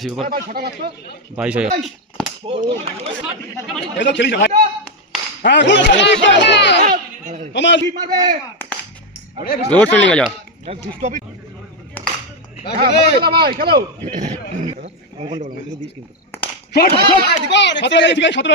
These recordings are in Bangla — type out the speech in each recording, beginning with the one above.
জি ওভার বাইশ হয়ে গেল। এই তো খেলিস ভাই হ্যাঁ গুড কমাল। গুড ফিল্ডিং যা শট শট। সতেরো লাগে ঠিক আছে সতেরো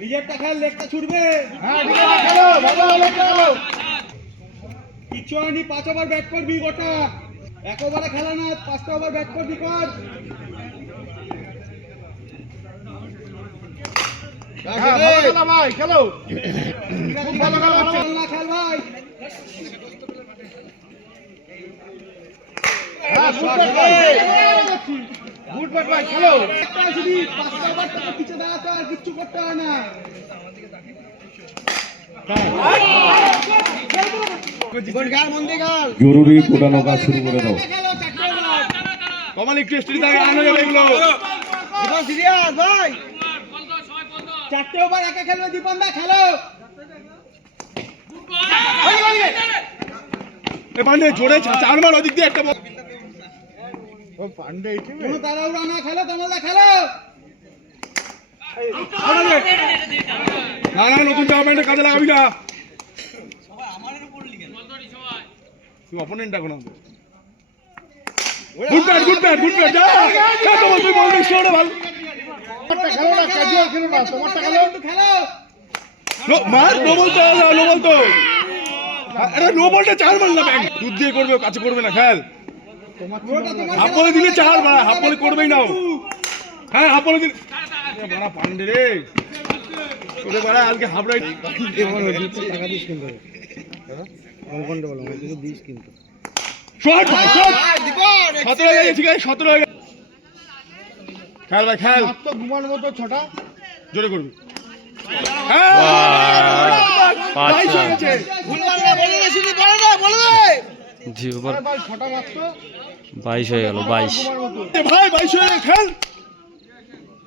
নিজেরটা খেল লেগটা ছুটবে। হ্যাঁ কিচ্ছু হয়নি পাঁচ ওভার ব্যাট করবি গোটা। এক ওভারে খেলা না পাঁচটা ওভার ব্যাট করবি কর। ভাই খেলো। ভাই। গুড ব্যাট ভাই খেলো। একটা শুধু পাঁচটা ওভার টাকা পিছে দাঁড়াতে আর কিচ্ছু করতে হয় না। জরুরি কোটানো কাজ শুরু করে দাও। চারটে ওভার কমাল একটু স্টেডি থাকে আনো যাবে এগুলো। সিরিয়াস ভাই। চারটে ওভার একা খেলবে দীপন দা খেলো। এ জোরে চার মার ওদিক দিয়ে একটা তাড়াহুড়া না খেলো তোমাদের খেলো। না না নতুন জামা প্যান্টের কাজে লাগাবি না। তুই অপোনেন্ট এখন good bat good bat good bat যা। যা তো তুই বল দিস ওটা ভালো খেলো না ক্যাজুয়াল খেলো না তোমারটা খেলো। খেলো নো মার নো বলতো নো বলতো আরে নো বলটা চার মার না দুধ দিয়ে করবে কাছে করবে না খেল। হাফ বলে দিলে চার বাড়া হাফ বলে করবেই নাও। হ্যাঁ হাফ বলে দিলে বাড়া পান্ডে রে। তোরে বাড়া আজকে হাফ রাইট। শট শট সতেরো হয়ে গেছে ঠিক আছে সতেরো হয়ে গেছে। খেল ভাই খেল। ঘুমানোর মতো ছটা। জোরে করবি। হ্যাঁ বাইশ হয়ে রান গেছে। জি ওভার ভাই ছটা মাত্র বাইশ হয়ে গেল বাইশ। ভাই বাইশ হয়ে খেল।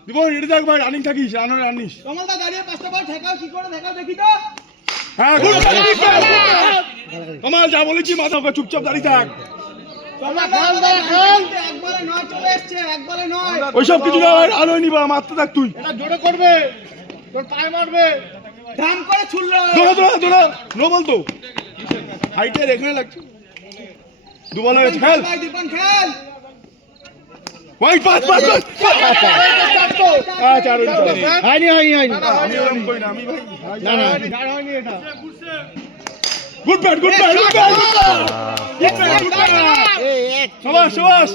দিব রেডি থাক ভাই রানিং থাকিস রানো রানিস তোমার দাঁড়িয়ে পাঁচটা বল ঠেকাও কি করে ঠেকাও দেখি তো। হ্যাঁ কমাল যা বলেছি মাথা ওকে চুপচাপ দাঁড়িয়ে থাক। তোমরা খেল দা খেল। একবারে নয় চলে এসছে একবারে নয়। ওইসব কিছু না রান হয়নি মারতে থাক তুই। এটা জোরে করবে তোর পায়ে মারবে। ধাম করে ছুড়লো। দৌড়া দৌড়া দৌড়া। নো বলতো হাইটের এখানে লাগছে। দু বল হয়ে খেল খেল হোয়াইট পাস পাস পাস হ্যাঁ চার হয়নি হয়নি হয়নি। আমি ওরকম করি না আমি ভাই না না হয়নি এটা। Good bat good bat good bat good bat good bat সবাস সবাস।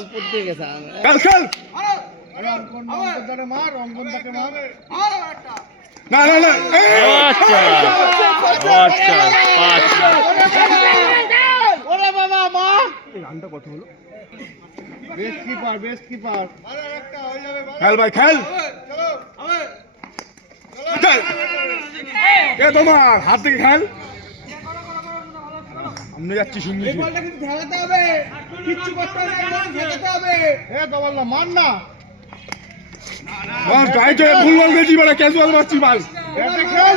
খেল খেল। না না না এই! আচ্ছা আচ্ছা পাঁচ ওরে বাবা মার এই রানটা কত হলো। Best keeper best keeper. খেল ভাই খেল। এ তোমার হাত থেকে খেল। যাচ্ছি শুনবি এই বলটা কিন্তু ঠেকাতে হবে। কিচ্ছু করতে হবে না হবে। এ মার না। বাস গাইতে ভুল বল গেছি বলে ক্যাজুয়াল মারছি খেল।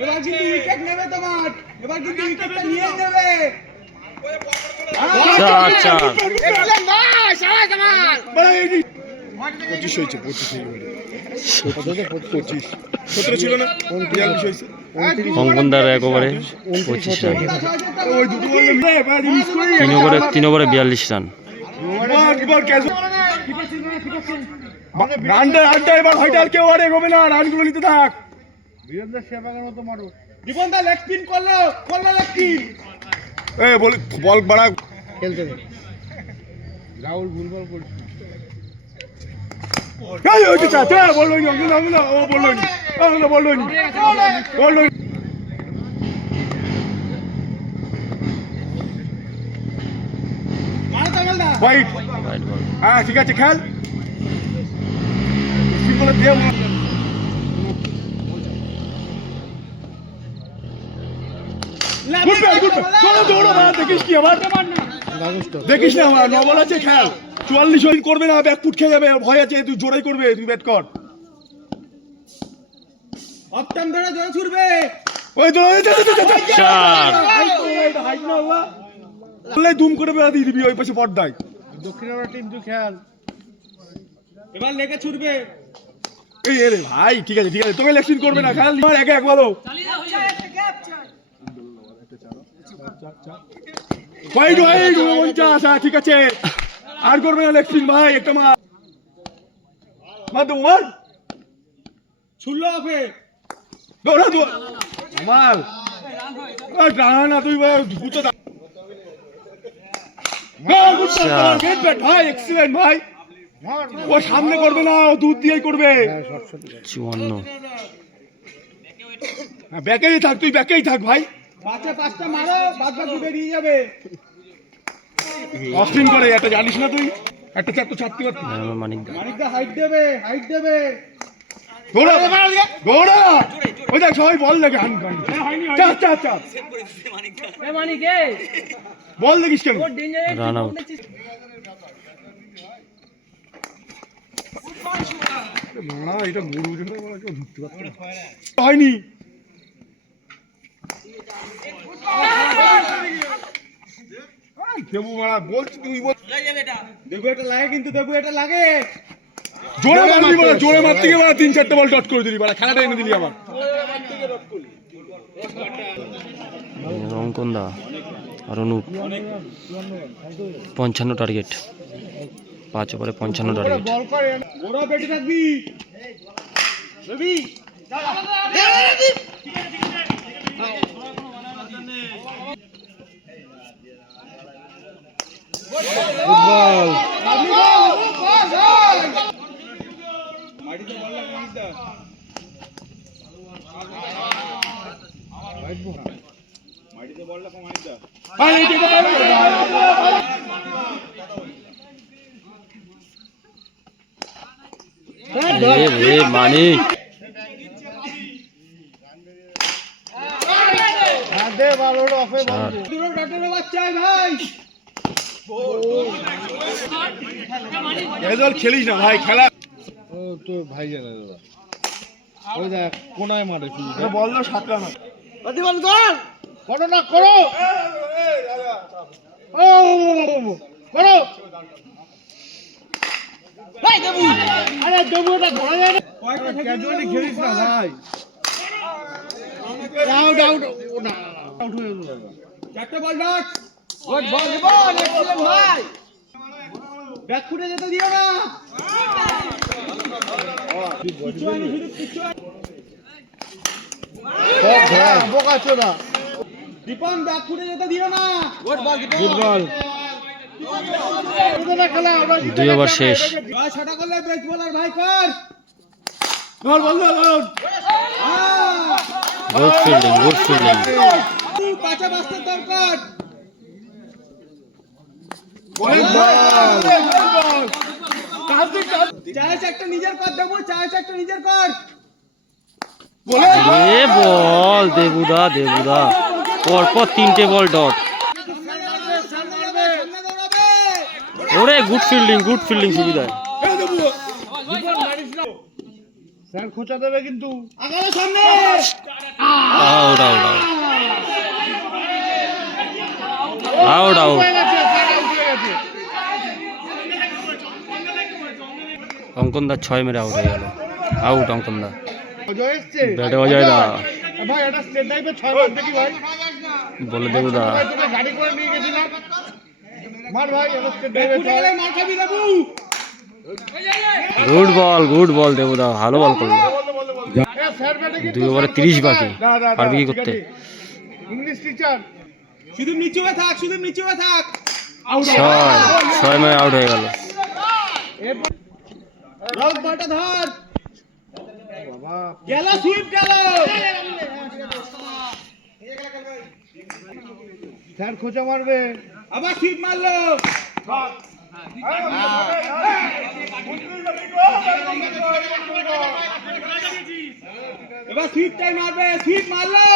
এবার কিন্তু উইকেট নেবে তোমার। এবার কিন্তু উইকেটটা নিয়ে নেবে। চার চার বলে এই যে- পঁচিশ হয়েছে পঁচিশ পঁচিশ সতেরো ছিল না বিয়াল্লিশ হয়েছে পঁচিশ রান। তিন ওভারে তিন ওভারে বিয়াল্লিশ রান। এবার এবার রানটা রানটা এবার হয়তো আর কেউ আর এগোবে না রানগুলো নিতে থাক। বীরেন্দ্র সেবাগের মতো মারো জীবন লেগ স্পিন করল করল লেগ স্পিন এ বল বল বাড়া। খেলতে রাহুল ভুল বল করছে। এই ওই চা চা বলল নি অঙ্গনা অঙ্গনা ও বলল নি অঙ্গনা বলল নি বলল নি হোয়াইট বল হ্যাঁ ঠিক আছে খেল। বলে দিয়ে গুড ব্যাট গুড ব্যাট দৌড়ো দৌড়ো দেখিস কি আবার দেখিস না আমার নবল আছে খেল। চুয়াল্লিশ ওই করবে না ব্যাক ফুট খেয়ে যাবে ভয় আছে তুই জোরাই করবে তুই ব্যাট কর। ধরে জোরে ছুটবে ওই তো ওই তো, হাইট না দুম করে বেড়া দিয়ে দিবি ওই পাশে পর্দায়। এবার লেগে ছুটবে এই রে ভাই ঠিক আছে ঠিক আছে তোকে লেকশন করবে না খেয়াল এবার একে এক বলো। হোয়াইট হোয়াইট উনপঞ্চাশ হ্যাঁ ঠিক আছে। আর করবে না ভাই একটা মার। মার দেবো মার। দৌড়া আমার আর ডানা না তুই ভাই দা shot, আচ্ছা। ভাই এক্সিলেন্ট ভাই। ও সামনে করবে না ও দুধ দিয়েই করবে। চুয়ান্ন। হ্যাঁ, ব্যাকেই থাক তুই ব্যাকেই থাক ভাই। পাঁচে পাঁচটা মারো বাদ বাকি বেরিয়ে যাবে। অস্টিন করে একটা জানিস না তুই? একটা চার তো ছাড়তে পারতি। আমার মানিক দা। মানিকদা হাইট দেবে হাইট দেবে। ওই দেখ সবাই বল দেখে হান বল দেখিস কেন? রান আউট এটা না। হয়নি। দেবু মারা বলছি তুই বল দেবু এটা লাগে কিন্তু দেবু এটা লাগে। জোরে বলা জোরে মারতে গিয়ে বলা তিন চারটে বল ডট করে দিলি বলা খেলাটা এনে দিলি আবার। রঙ্কন দা আর অনুপ পঞ্চান্ন টার্গেট পাঁচ ওভারে পঞ্চান্ন টার্গেট বেটে থাকবি। মানিক চার দুটো ডটের বাচ্চায় ভাই এই খেলিস না ভাই খেলা। ও তো ভাই জানে দাদা ওই দেখ কোনায় মারে শুধু। বল দাও সাতটা না। করো না করো! ও করো! আরে দেবু এটা ধরা যায় না। কয়টা ক্যাজুয়ালি খেলিস না ভাই। আউট আউট না আউট হয়ে গেল। চারটে ball dot good ball ball excellent ভাই। ব্যাক ফুটে যেতে দিও না। কিচ্ছু হয়নি শুধু কিচ্ছু বোকা চোদা দীপন ব্যাক ফুটে যেতে দিও না। গুড বল গুড বল দুই ওভার শেষ। ছটা করলে বেস্ট বলার ভাই কর। Ball ball ball, ball good fielding good fielding পাঁচে বাঁচতে দরকার। চার্জ একটা নিজের কর দেবো বল, দেবুদা দেবুদা। পরপর তিনটে বল ডট। ওরে গুড ফিল্ডিং গুড ফিল্ডিং সুবিধায় এই স্যার খোঁচা দেবে কিন্তু আউট আউট আউট হয়ে গেছে অঙ্কন দা ছয় মেরে আউট হয়ে গেল। আউট অঙ্কন দা। অজয় এসছে। ব্যাটে অজয় দা। বলে দেবুদা ভাই তোকে গাড়ি দেবু বল গুড বল দেবুদা ভালো বল। করল হ্যাঁ দুই ওভারে তিরিশ বাকি। পারবি কি করতে? ইংলিশ টিচার শুধু নিচু হয়ে থাক শুধু নিচু হয়ে থাক। ছয় ছয় মেরে আউট হয়ে গেল। রক বলটা ধর। গেল সুইপ গেল। স্যার খোঁচা মারবে। আবার সুইপ মারলো। এবার সুইপটাই মারবে সুইপ মারলো।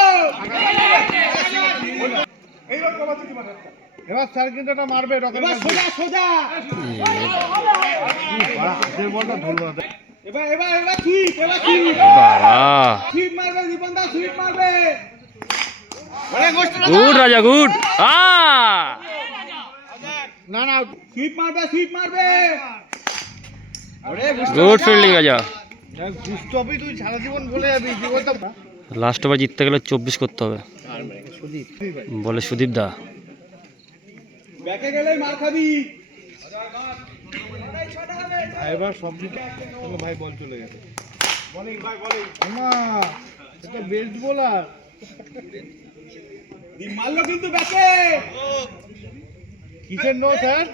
এবার স্যার কিন্তু এটা মারবে এবার সোজা সোজা! হাতের বলটা না এবার এবার এবার এবার মারবে সুইপ মারবে। গুড রাজা গুড। আ! না না সুইপ মারবে সুইপ মারবে। গুড ফিল্ডিং রাজা। তুই সারা জীবন বলে যাবি জীবনটা লাস্ট ওভার জিততে গেলে চব্বিশ করতে হবে। বলে সুদীপ দা। ব্যাকে গেলেই মার খাবি। এবার সব দিকে ভাই বল চলে গেছে। এটা বেস্ট বোলার দি মারলো কিন্তু ব্যাকে। কিসের নো স্যার?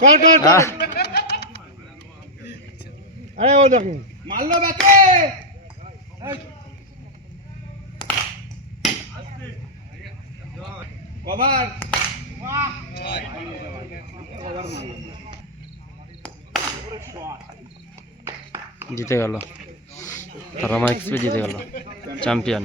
কাট কাট আরে ও দেখুন মারলো ব্যাকে। কভার। জিতে গেল। তারা এক্সপ্রেস জিতে গেল। চ্যাম্পিয়ন।